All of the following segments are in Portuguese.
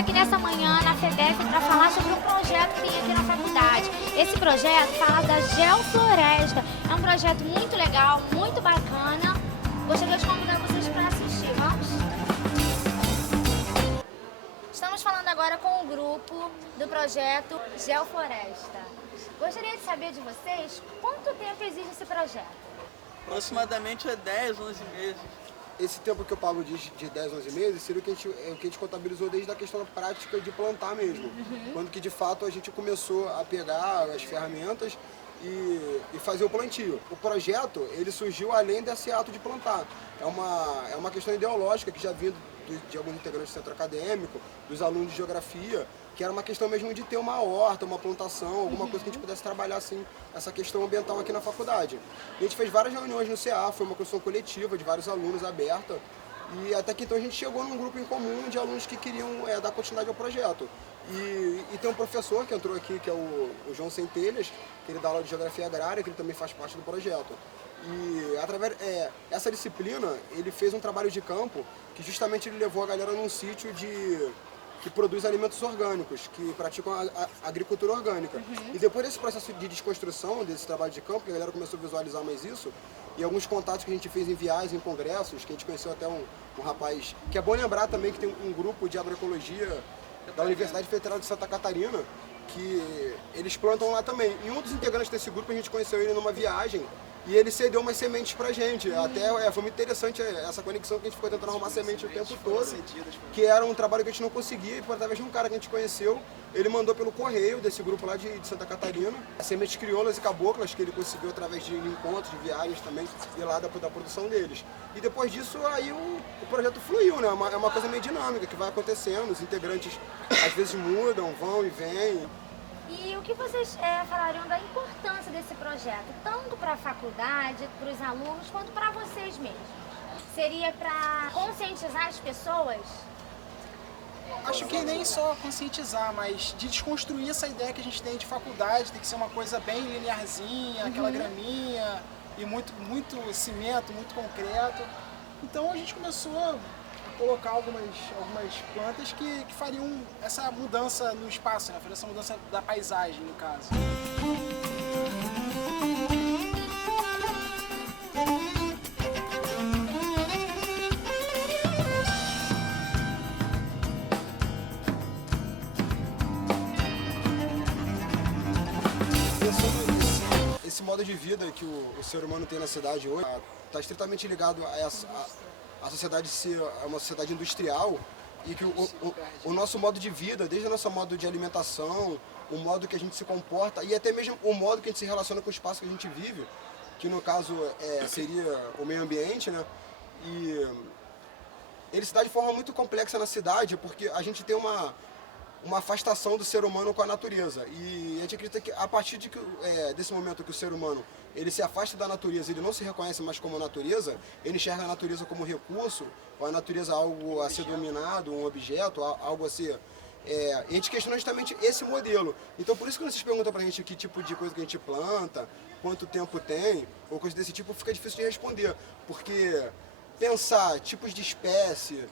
aqui nessa manhã na FEBEF para falar sobre um projeto que tem aqui na faculdade. Esse projeto fala da Geofloresta. É um projeto muito legal, muito bacana. Gostaria de convidar vocês para assistir. Vamos? Estamos falando agora com o grupo do projeto Geofloresta. Gostaria de saber de vocês quanto tempo exige esse projeto? Aproximadamente 10, 11 meses. Esse tempo que o Pablo diz de 10, 11 meses seria o que a gente contabilizou desde a questão prática de plantar mesmo. Quando que de fato a gente começou a pegar as ferramentas e fazer o plantio. O projeto, ele surgiu além desse ato de plantar. É uma questão ideológica que já vinha de alguns integrantes do centro acadêmico, dos alunos de geografia, que era uma questão mesmo de ter uma horta, uma plantação, alguma coisa que a gente pudesse trabalhar assim, essa questão ambiental aqui na faculdade. A gente fez várias reuniões no CA, foi uma construção coletiva de vários alunos aberta, e até que então a gente chegou num grupo em comum de alunos que queriam dar continuidade ao projeto. E tem um professor que entrou aqui, que é o João Centelhas, que ele dá aula de geografia agrária, que ele também faz parte do projeto. E através essa disciplina, ele fez um trabalho de campo que justamente ele levou a galera num sítio que produz alimentos orgânicos, que praticam a agricultura orgânica. E depois desse processo de desconstrução, desse trabalho de campo, que a galera começou a visualizar mais isso, e alguns contatos que a gente fez em viagens, em congressos, que a gente conheceu até um rapaz, que é bom lembrar também que tem um grupo de agroecologia da Universidade Federal de Santa Catarina, que eles plantam lá também. E um dos integrantes desse grupo, a gente conheceu ele numa viagem, e ele cedeu umas sementes pra gente. Até foi muito interessante essa conexão que a gente ficou tentando arrumar semente o tempo todo, que era um trabalho que a gente não conseguia, e por através de um cara que a gente conheceu, ele mandou pelo correio desse grupo lá de Santa Catarina, as sementes crioulas e caboclas que ele conseguiu através de encontros, de viagens também, e lá da produção deles. E depois disso, aí o projeto fluiu, né? É uma coisa meio dinâmica que vai acontecendo, os integrantes às vezes mudam, vão e vêm. E o que vocês falariam da importância desse projeto, tanto para a faculdade, para os alunos, quanto para vocês mesmos? Seria para conscientizar as pessoas? Acho que nem só conscientizar, mas de desconstruir essa ideia que a gente tem de faculdade, tem que ser uma coisa bem linearzinha, aquela graminha e muito cimento, muito concreto. Então a gente começou a colocar algumas plantas que fariam essa mudança no espaço, né? Fariam essa mudança da paisagem, no caso. Esse modo de vida que o ser humano tem na cidade hoje está estritamente ligado a sociedade ser uma sociedade industrial, e que o nosso modo de vida, desde o nosso modo de alimentação, o modo que a gente se comporta e até mesmo o modo que a gente se relaciona com o espaço que a gente vive, que no caso seria o meio ambiente, né? E ele se dá de forma muito complexa na cidade, porque a gente tem uma afastação do ser humano com a natureza. E a gente acredita que a partir desse momento que o ser humano ele se afasta da natureza, ele não se reconhece mais como natureza, ele enxerga a natureza como recurso, ou a natureza algo a ser dominado, um objeto, algo a ser... e a gente questiona justamente esse modelo. Então por isso que vocês perguntam pra gente que tipo de coisa que a gente planta, quanto tempo tem, ou coisa desse tipo, fica difícil de responder, porque pensar tipos de espécie,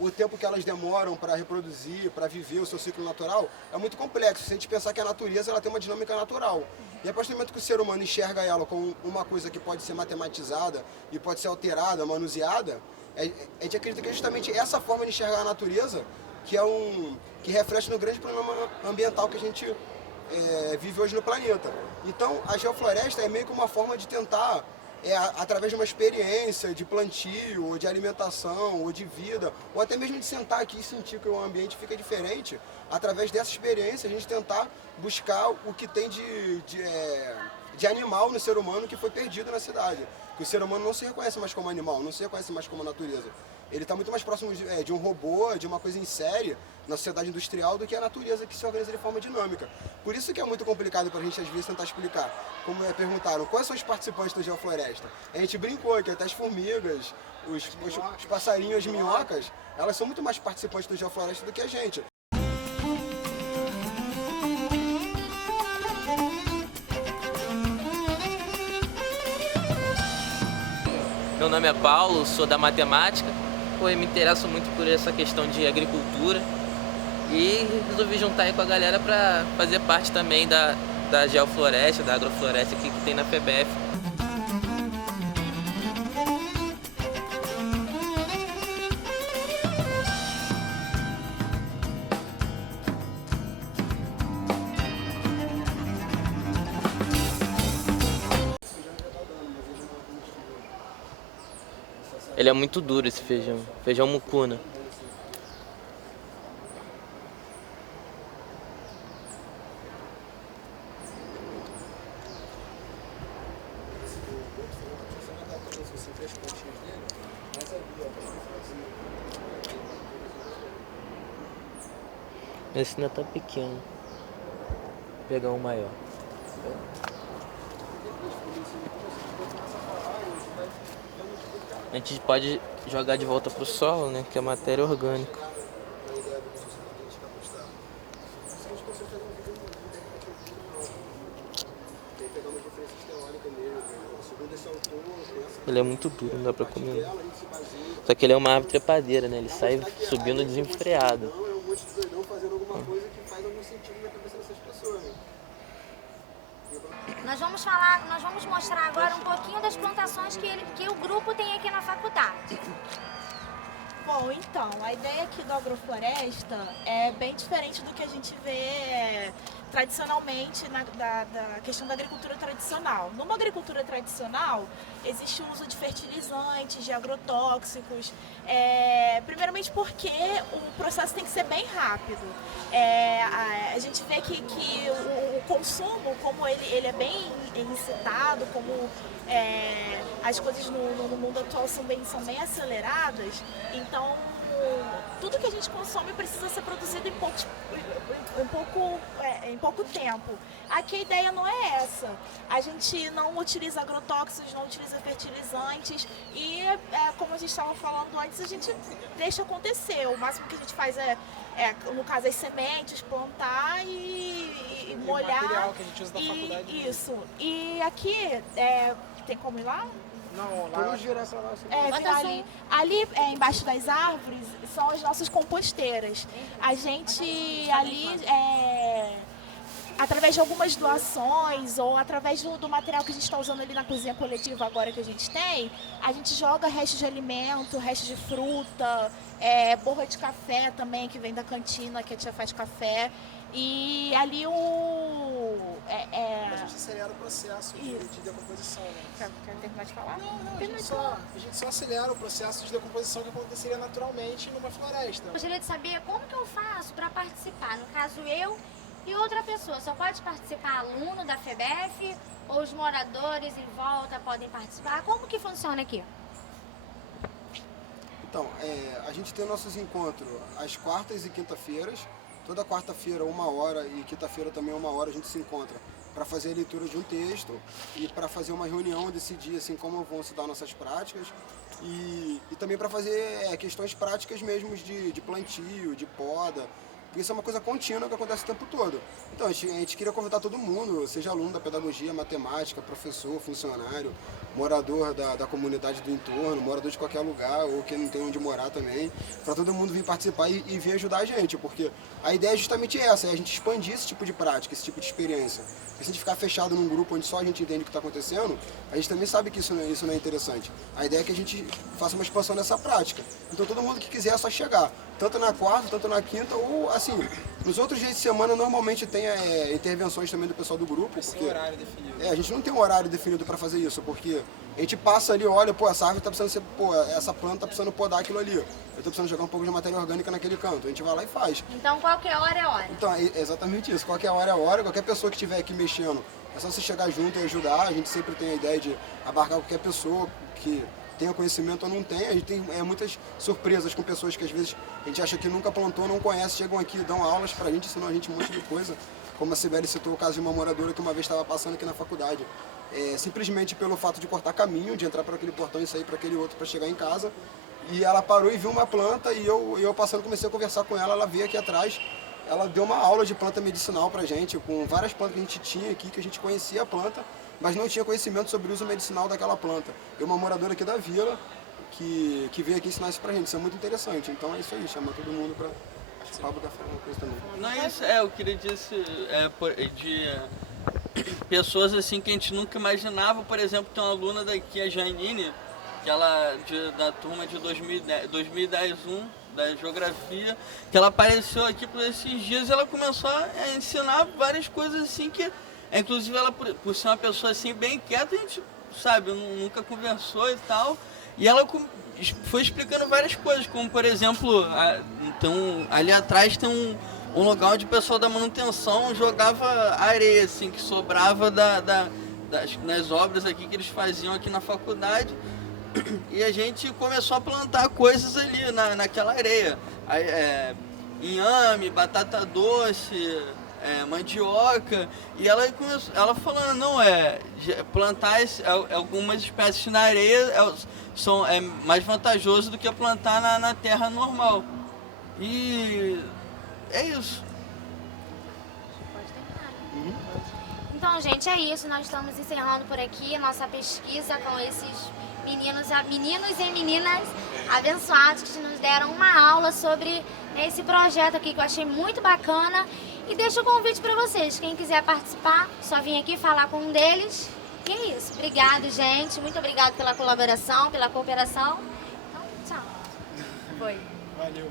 o tempo que elas demoram para reproduzir, para viver o seu ciclo natural, é muito complexo. Se a gente pensar que a natureza ela tem uma dinâmica natural. E a partir do momento que o ser humano enxerga ela como uma coisa que pode ser matematizada e pode ser alterada, manuseada, a gente acredita que é justamente essa forma de enxergar a natureza que reflete no grande problema ambiental que a gente vive hoje no planeta. Então, a geofloresta é meio que uma forma de tentar através de uma experiência de plantio, ou de alimentação, ou de vida, ou até mesmo de sentar aqui e sentir que o ambiente fica diferente, através dessa experiência a gente tentar buscar o que tem de animal no ser humano que foi perdido na cidade. Que o ser humano não se reconhece mais como animal, não se reconhece mais como natureza. Ele está muito mais próximo de um robô, de uma coisa em série, na sociedade industrial, do que a natureza que se organiza de forma dinâmica. Por isso que é muito complicado para a gente, às vezes, tentar explicar. Como perguntaram, quais são os participantes da geofloresta? A gente brincou que até as formigas, os passarinhos, as minhocas, elas são muito mais participantes da geofloresta do que a gente. Meu nome é Paulo, sou da matemática. Eu me interesso muito por essa questão de agricultura. E resolvi juntar aí com a galera para fazer parte também da geofloresta, da agrofloresta aqui que tem na FEBEF. Ele é muito duro, esse feijão. Feijão mucuna. Esse ainda tá pequeno. Vou pegar um maior. A gente pode jogar de volta pro solo, né? Que é matéria orgânica. Ele é muito duro, não dá pra comer. Só que ele é uma árvore trepadeira, né? Ele sai subindo desenfreado. Nós vamos mostrar agora um pouquinho das plantações que o grupo tem aqui na faculdade. Bom, então, a ideia aqui do agrofloresta é bem diferente do que a gente vê tradicionalmente da questão da agricultura tradicional. Numa agricultura tradicional, existe o uso de fertilizantes, de agrotóxicos, primeiramente porque o processo tem que ser bem rápido. A gente vê que o consumo, como ele é bem incitado, como as coisas no mundo atual são bem aceleradas, então tudo que a gente consome precisa ser produzido em pouco tempo. Aqui a ideia não é essa. A gente não utiliza agrotóxicos, não utiliza fertilizantes e, como a gente estava falando antes, a gente deixa acontecer. O máximo que a gente faz no caso, as sementes, plantar e molhar. O material que a gente usa na faculdade. Isso. E aqui, tem como ir lá? Não, lá girar pra lá. Ali embaixo das árvores são as nossas composteiras. A gente ali, através de algumas doações ou através do material que a gente está usando ali na cozinha coletiva agora que a gente joga restos de alimento, restos de fruta, borra de café também que vem da cantina, que a tia faz café. E ali a gente acelera o processo de decomposição, né? Quer terminar de falar? Não, a gente só acelera o processo de decomposição que aconteceria naturalmente numa floresta. Eu gostaria de saber como que eu faço para participar. No caso, eu e outra pessoa. Só pode participar aluno da FEBEF ou os moradores em volta podem participar? Como que funciona aqui? Então, a gente tem nossos encontros às quartas e quinta-feiras. Toda quarta-feira, 1h, e quinta-feira também 1h, a gente se encontra para fazer a leitura de um texto e para fazer uma reunião, decidir assim, como vão se dar nossas práticas e também para fazer questões práticas mesmo de plantio, de poda, porque isso é uma coisa contínua que acontece o tempo todo. Então a gente queria convidar todo mundo, seja aluno da pedagogia, matemática, professor, funcionário, morador da comunidade do entorno, morador de qualquer lugar ou que não tem onde morar também, para todo mundo vir participar e vir ajudar a gente, porque a ideia é justamente essa, é a gente expandir esse tipo de prática, esse tipo de experiência. Porque se a gente ficar fechado num grupo onde só a gente entende o que está acontecendo, a gente também sabe que isso não é interessante. A ideia é que a gente faça uma expansão nessa prática. Então todo mundo que quiser é só chegar, tanto na quarta, tanto na quinta, ou assim, nos outros dias de semana normalmente tem intervenções também do pessoal do grupo. Sem horário definido. A gente não tem um horário definido para fazer isso, porque a gente passa ali, olha, essa árvore tá precisando essa planta tá precisando podar aquilo ali. Eu tô precisando jogar um pouco de matéria orgânica naquele canto. A gente vai lá e faz. Então qualquer hora é hora. Então, é exatamente isso. Qualquer hora é hora, qualquer pessoa que estiver aqui mexendo, é só você chegar junto e ajudar. A gente sempre tem a ideia de abarcar qualquer pessoa que tenha conhecimento ou não tenha. A gente tem muitas surpresas com pessoas que às vezes a gente acha que nunca plantou, não conhece, chegam aqui, dão aulas pra gente, ensinam a gente um monte de coisa. Como a Sibeli citou o caso de uma moradora que uma vez estava passando aqui na faculdade. Simplesmente pelo fato de cortar caminho, de entrar por aquele portão e sair para aquele outro para chegar em casa. E ela parou e viu uma planta e eu passando comecei a conversar com ela, ela veio aqui atrás. Ela deu uma aula de planta medicinal pra gente, com várias plantas que a gente tinha aqui, que a gente conhecia a planta, mas não tinha conhecimento sobre o uso medicinal daquela planta. E uma moradora aqui da vila que veio aqui ensinar isso pra gente, isso é muito interessante. Então é isso aí, chama todo mundo pra Acho que o Pablo quer falar uma coisa também. Não é isso, eu queria dizer de pessoas assim que a gente nunca imaginava. Por exemplo, tem uma aluna daqui, a Janine, que ela da turma de 2010-1 da geografia, que ela apareceu aqui por esses dias e ela começou a ensinar várias coisas assim que, inclusive ela por ser uma pessoa assim bem quieta, a gente sabe, nunca conversou e tal, e ela foi explicando várias coisas, como por exemplo, então ali atrás tem um lugar onde o pessoal da manutenção jogava areia assim que sobrava das obras aqui que eles faziam aqui na faculdade. E a gente começou a plantar coisas ali naquela areia. Inhame, batata doce, mandioca. E ela falando, não, plantar algumas espécies na areia é mais vantajoso do que plantar na terra normal. E é isso. Então, gente, é isso. Nós estamos encerrando por aqui a nossa pesquisa com esses meninos e meninas abençoados que nos deram uma aula sobre esse projeto aqui que eu achei muito bacana. E deixo o convite para vocês. Quem quiser participar, só vir aqui falar com um deles. E é isso. Obrigado, gente. Muito obrigado pela colaboração, pela cooperação. Então, tchau. Foi. Valeu.